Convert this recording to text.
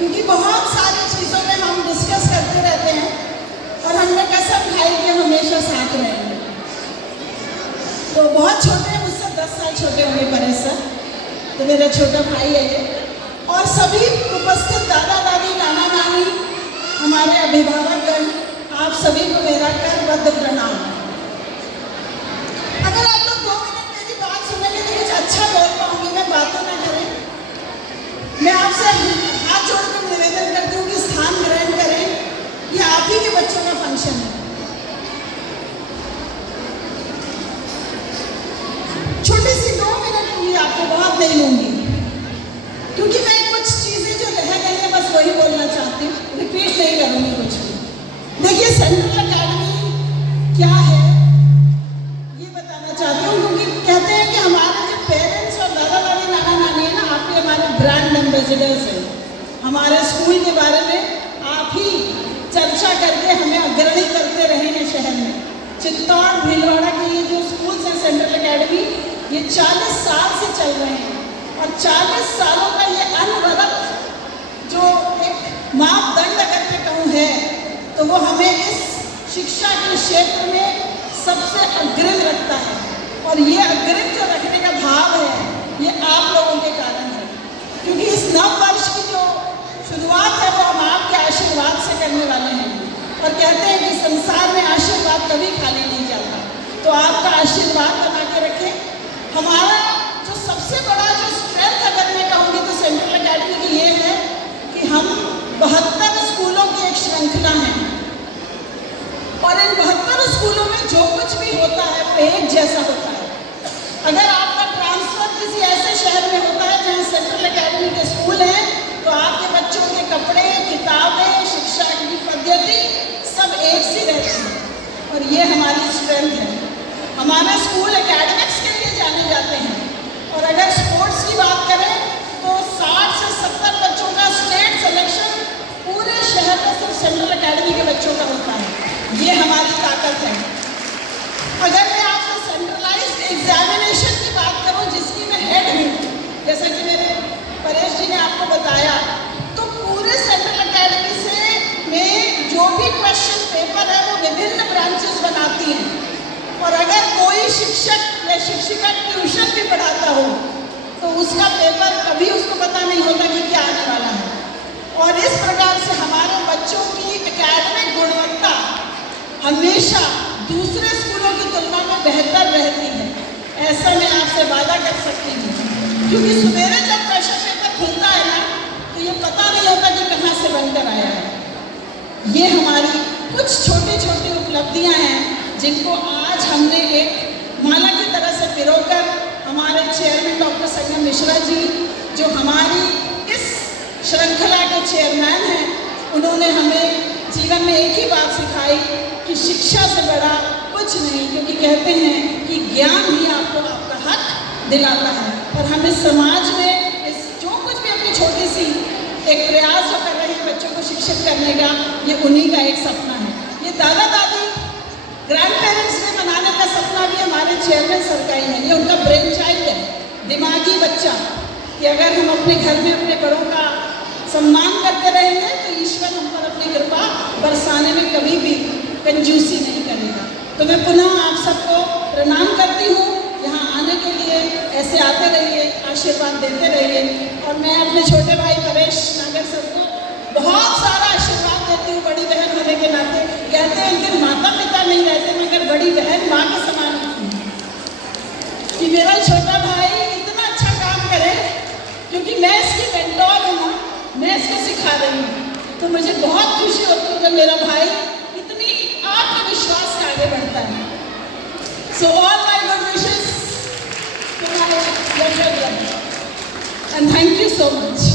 क्योंकि बहुत सारी चीज़ों में हम डिस्कस करते रहते हैं और हमने कसम खाई कि हमेशा साथ रहेंगे। तो बहुत छोटे हैं, मुझसे 10 साल छोटे होंगे परेश सर, तो मेरा छोटा भाई है ये। और सभी उपस्थित दादा दादी, नाना नानी, हमारे अभिभावकगण, आप सभी को मेरा करबद्ध प्रणाम। अगर आप लोग 2 मिनट मेरी बात सुनेंगे तो कुछ अच्छा बोल पाऊंगी, मैं बातों ना करें। मैं आपसे हाथ जोड़कर निवेदन करती हूँ कि स्थान ग्रहण करें, ये आप ही के बच्चों का फंक्शन है। छोटी सी 2 मिनट लूंगी, आपको बहुत नहीं लूंगी, क्योंकि मैं कुछ चीज़ें जो रह गई हैं बस वही बोलना चाहती हूँ, रिपीट नहीं करूँगी कुछ भी। देखिए, सेंट्रल अकेडमी क्या है ये बताना चाहती हूँ, क्योंकि कहते हैं कि हमारे जो पेरेंट्स और दादा दादी, नाना नानी है ना, आप ही हमारे ब्रांड एम्बेसडर्स हैं। हमारे स्कूल के बारे में आप ही चर्चा करके हमें अग्रणी करते रहे हैं शहर में। चित्तौड़, भीलवाड़ा के ये जो स्कूल्स हैं सेंट्रल अकेडमी, ये 40 साल से चल रहे हैं और 40 सालों का ये अनवरत जो एक मापदंड अगर मैं कहूँ है, तो वो हमें इस शिक्षा के क्षेत्र में सबसे अग्रिम रखता है। और ये अग्रिम जो रखने का भाव है, ये आप लोगों के कारण है, क्योंकि इस नव वर्ष की जो शुरुआत है वो हम आपके आशीर्वाद से करने वाले हैं। और कहते हैं कि संसार में आशीर्वाद कभी खाली नहीं जाता, तो आपका आशीर्वाद बना के रखें। हमारा जो सबसे बड़ा जो स्ट्रेंथ अगर मैं कहूँगी तो सेंट्रल अकेडमी की ये है कि हम 72 स्कूलों की एक श्रृंखला है और इन 72 स्कूलों में जो कुछ भी होता है वो एक जैसा होता है। अगर आपका ट्रांसफर किसी ऐसे शहर में होता है जहाँ सेंट्रल अकेडमी के स्कूल हैं, तो आपके बच्चों के कपड़े, किताबें, शिक्षा की पद्धति सब एक सी रहती है। और ये हमारी स्ट्रेंथ है। हमारे स्कूल एकेडमिक्स के लिए जाने जाते हैं, और अगर स्पोर्ट्स की बात करें तो 60 से 70 बच्चों का स्टेट सिलेक्शन पूरे शहर में सिर्फ सेंट्रल अकेडमी के बच्चों का होता है। ये हमारी ताकत है। अगर मैं आपसे सेंट्रलाइज्ड एग्जामिनेशन की बात करूं, जिसकी मैं हेड हूँ, जैसा कि मेरे परेश जी ने आपको बताया, तो पूरे सेंट्रल अकेडमी से में जो भी क्वेश्चन पेपर है वो विभिन्न ब्रांचेस बनाती हैं। और अगर कोई शिक्षक या शिक्षिका ट्यूशन भी पढ़ाता हो तो उसका पेपर कभी उसको पता नहीं होता कि क्या आने वाला है। और इस प्रकार से हमारे बच्चों की एकेडमिक गुणवत्ता हमेशा दूसरे स्कूलों की तुलना में बेहतर रहती है, ऐसा मैं आपसे वादा कर सकती हूँ। क्योंकि सवेरे जब क्वेश्चन पेपर खुलता है ना, तो ये पता नहीं होता कि कहाँ से बनकर आया है। ये हमारी कुछ छोटी छोटी उपलब्धियाँ हैं जिनको आज हमने एक माला की तरह से पिरोकर हमारे चेयरमैन डॉक्टर संगम मिश्रा जी, जो हमारी इस श्रृंखला के चेयरमैन हैं, उन्होंने हमें जीवन में एक ही बात सिखाई कि शिक्षा से बड़ा कुछ नहीं, क्योंकि कहते हैं कि ज्ञान ही आपको आपका हक दिलाता है। और हम इस समाज में इस जो कुछ भी अपनी छोटी सी एक प्रयास जो कर रहे हैं बच्चों को शिक्षित करने का, ये उन्हीं का एक सपना है। ये दादा दादी, ग्रैंड पेरेंट्स ने बनाने का सपना भी हमारे चेयरमैन सर का ही है। ये उनका ब्रेन चाइल्ड है, दिमागी बच्चा, कि अगर हम अपने घर में अपने बड़ों का सम्मान करते रहेंगे तो ईश्वर हम पर अपनी कृपा बरसाने में कभी भी कंजूसी नहीं करेगा। तो मैं पुनः आप सबको प्रणाम करती हूँ। यहाँ आने के लिए ऐसे आते रहिए, आशीर्वाद देते रहिए। और मैं अपने छोटे भाई परेश नागर सर को बहुत सारा आशीर्वाद देती हूँ, बड़ी बहन होने के नाते। कहते हैं कि माता पिता नहीं रहते मगर बड़ी बहन माँ के समान होती है, कि मेरा छोटा भाई इतना अच्छा काम करे, क्योंकि मैं इसकी मेंटोर हूँ ना, मैं इसको सिखा रही हूँ। तो मुझे बहुत खुशी होती है जब मेरा भाई इतनी आत्मविश्वास से आगे बढ़ता है। So all my good wishes to my younger brother and thank you so much.